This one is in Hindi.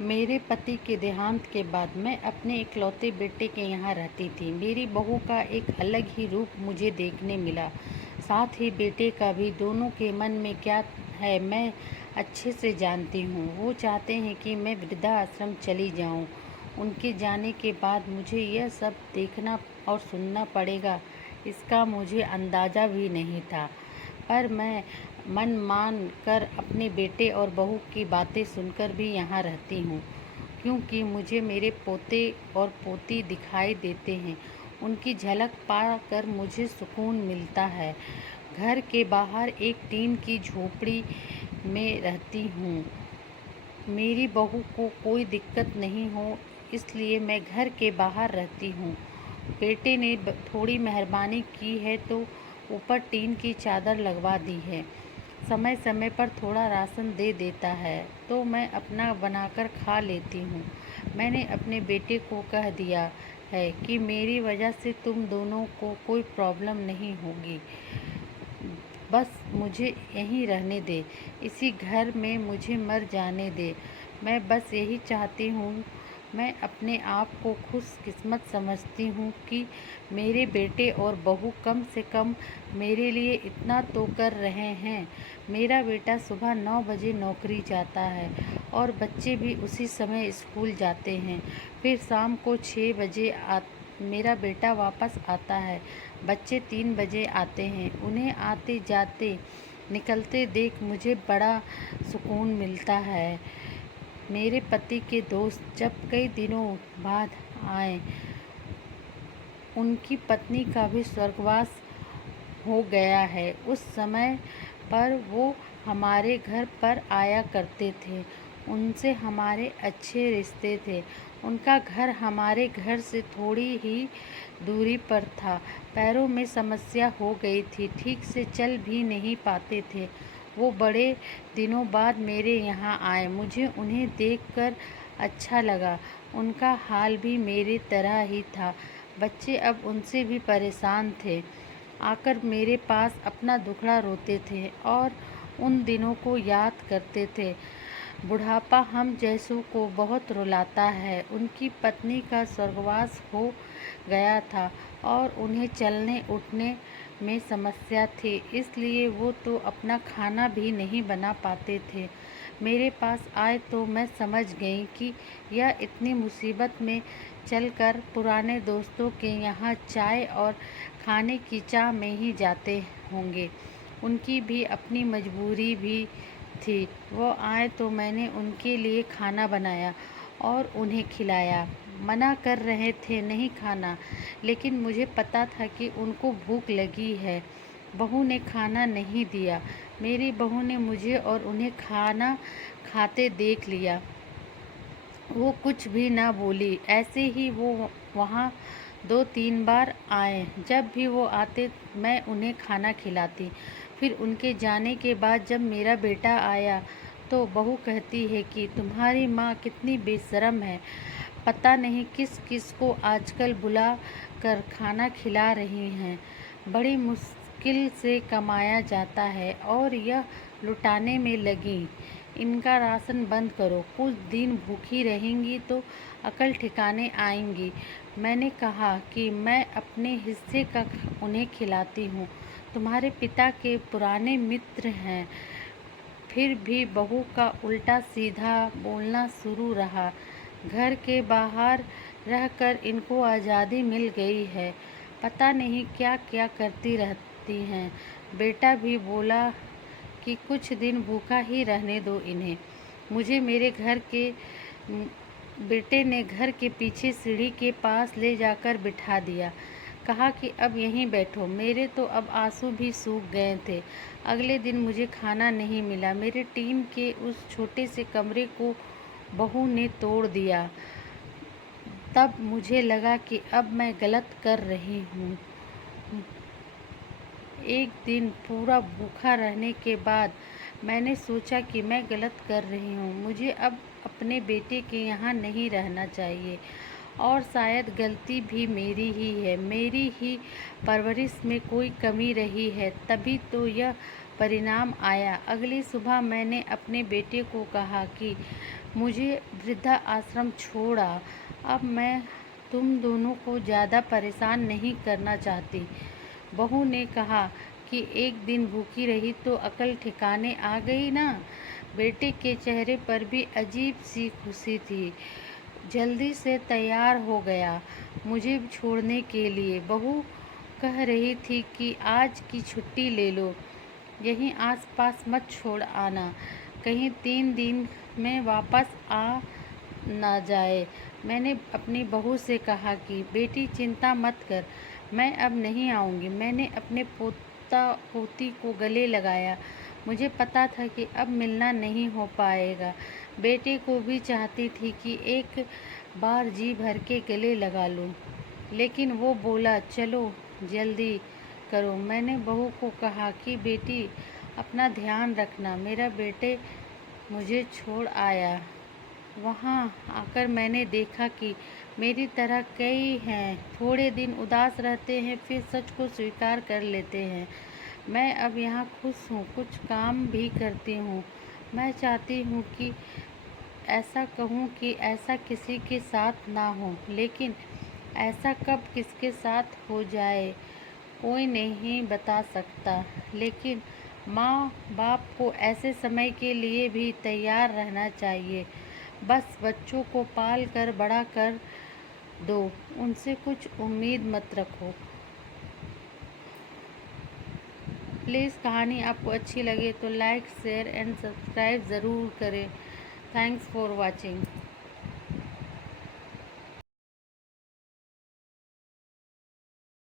मेरे पति के देहांत के बाद मैं अपने इकलौते बेटे के यहाँ रहती थी। मेरी बहू का एक अलग ही रूप मुझे देखने मिला, साथ ही बेटे का भी। दोनों के मन में क्या है मैं अच्छे से जानती हूँ। वो चाहते हैं कि मैं वृद्धाश्रम चली जाऊँ। उनके जाने के बाद मुझे यह सब देखना और सुनना पड़ेगा, इसका मुझे अंदाज़ा भी नहीं था। पर मैं मन मान कर अपने बेटे और बहू की बातें सुनकर भी यहाँ रहती हूँ, क्योंकि मुझे मेरे पोते और पोती दिखाई देते हैं। उनकी झलक पा कर मुझे सुकून मिलता है। घर के बाहर एक टीन की झोपड़ी में रहती हूँ। मेरी बहू को कोई दिक्कत नहीं हो, इसलिए मैं घर के बाहर रहती हूँ। बेटे ने थोड़ी मेहरबानी की है तो ऊपर टीन की चादर लगवा दी है। समय समय पर थोड़ा राशन दे देता है तो मैं अपना बनाकर खा लेती हूँ। मैंने अपने बेटे को कह दिया है कि मेरी वजह से तुम दोनों को कोई प्रॉब्लम नहीं होगी। बस मुझे यहीं रहने दे, इसी घर में मुझे मर जाने दे। मैं बस यही चाहती हूँ। मैं अपने आप को खुशकिस्मत समझती हूँ कि मेरे बेटे और बहू कम से कम मेरे लिए इतना तो कर रहे हैं। मेरा बेटा सुबह 9 बजे नौकरी जाता है और बच्चे भी उसी समय स्कूल जाते हैं। फिर शाम को 6 बजे मेरा बेटा वापस आता है। बच्चे 3 बजे आते हैं। उन्हें आते जाते निकलते देख मुझे बड़ा सुकून मिलता है। मेरे पति के दोस्त जब कई दिनों बाद आए, उनकी पत्नी का भी स्वर्गवास हो गया है। उस समय पर वो हमारे घर पर आया करते थे। उनसे हमारे अच्छे रिश्ते थे। उनका घर हमारे घर से थोड़ी ही दूरी पर था। पैरों में समस्या हो गई थी, ठीक से चल भी नहीं पाते थे। वो बड़े दिनों बाद मेरे यहाँ आए। मुझे उन्हें देखकर अच्छा लगा। उनका हाल भी मेरी तरह ही था। बच्चे अब उनसे भी परेशान थे। आकर मेरे पास अपना दुखड़ा रोते थे और उन दिनों को याद करते थे। बुढ़ापा हम जैसों को बहुत रुलाता है। उनकी पत्नी का स्वर्गवास हो गया था और उन्हें चलने उठने में समस्या थी, इसलिए वो तो अपना खाना भी नहीं बना पाते थे। मेरे पास आए तो मैं समझ गई कि यह इतनी मुसीबत में चलकर पुराने दोस्तों के यहाँ चाय और खाने की चाह में ही जाते होंगे। उनकी भी अपनी मजबूरी भी थी। वो आए तो मैंने उनके लिए खाना बनाया और उन्हें खिलाया। मना कर रहे थे नहीं खाना, लेकिन मुझे पता था कि उनको भूख लगी है। बहू ने खाना नहीं दिया। मेरी बहू ने मुझे और उन्हें खाना खाते देख लिया। वो कुछ भी ना बोली। ऐसे ही वो वहाँ 2-3 बार आए। जब भी वो आते मैं उन्हें खाना खिलाती। फिर उनके जाने के बाद जब मेरा बेटा आया तो बहू कहती है कि तुम्हारी माँ कितनी बेशर्म है, पता नहीं किस किस को आजकल बुला कर खाना खिला रही हैं। बड़ी मुश्किल से कमाया जाता है और यह लुटाने में लगी। इनका राशन बंद करो, कुछ दिन भूखी रहेंगी तो अकल ठिकाने आएंगी। मैंने कहा कि मैं अपने हिस्से का उन्हें खिलाती हूँ। तुम्हारे पिता के पुराने मित्र हैं। फिर भी बहू का उल्टा सीधा बोलना शुरू रहा। घर के बाहर रहकर इनको आज़ादी मिल गई है। पता नहीं क्या क्या करती रहती हैं। बेटा भी बोला कि कुछ दिन भूखा ही रहने दो इन्हें। मुझे मेरे घर के बेटे ने घर के पीछे सीढ़ी के पास ले जाकर बिठा दिया। कहा कि अब यहीं बैठो। मेरे तो अब आंसू भी सूख गए थे। अगले दिन मुझे खाना नहीं मिला। मेरे टीन के उस छोटे से कमरे को बहू ने तोड़ दिया। तब मुझे लगा कि अब मैं गलत कर रही हूँ। एक दिन पूरा भूखा रहने के बाद मैंने सोचा कि मैं गलत कर रही हूँ। मुझे अब अपने बेटे के यहाँ नहीं रहना चाहिए और शायद गलती भी मेरी ही है। मेरी ही परवरिश में कोई कमी रही है, तभी तो यह परिणाम आया। अगली सुबह मैंने अपने बेटे को कहा कि मुझे वृद्धा आश्रम छोड़ा, अब मैं तुम दोनों को ज़्यादा परेशान नहीं करना चाहती। बहू ने कहा कि एक दिन भूखी रही तो अकल ठिकाने आ गई ना। बेटे के चेहरे पर भी अजीब सी खुशी थी। जल्दी से तैयार हो गया मुझे छोड़ने के लिए। बहू कह रही थी कि आज की छुट्टी ले लो, यहीं आसपास मत छोड़ आना, कहीं 3 दिन में वापस आ ना जाए। मैंने अपनी बहू से कहा कि बेटी चिंता मत कर, मैं अब नहीं आऊँगी। मैंने अपने पोता पोती को गले लगाया। मुझे पता था कि अब मिलना नहीं हो पाएगा। बेटे को भी चाहती थी कि एक बार जी भर के गले लगा लूं, लेकिन वो बोला चलो जल्दी करो। मैंने बहू को कहा कि बेटी अपना ध्यान रखना। मेरा बेटे मुझे छोड़ आया। वहाँ आकर मैंने देखा कि मेरी तरह कई हैं, थोड़े दिन उदास रहते हैं फिर सच को स्वीकार कर लेते हैं। मैं अब यहाँ खुश हूँ, कुछ काम भी करती हूँ। मैं चाहती हूँ कि ऐसा कहूँ कि ऐसा किसी के साथ ना हो, लेकिन ऐसा कब किसके साथ हो जाए कोई नहीं बता सकता। लेकिन माँ बाप को ऐसे समय के लिए भी तैयार रहना चाहिए। बस बच्चों को पाल कर बड़ा कर दो, उनसे कुछ उम्मीद मत रखो। प्लीज़ कहानी आपको अच्छी लगे तो लाइक शेयर एंड सब्सक्राइब ज़रूर करें। Thanks for watching.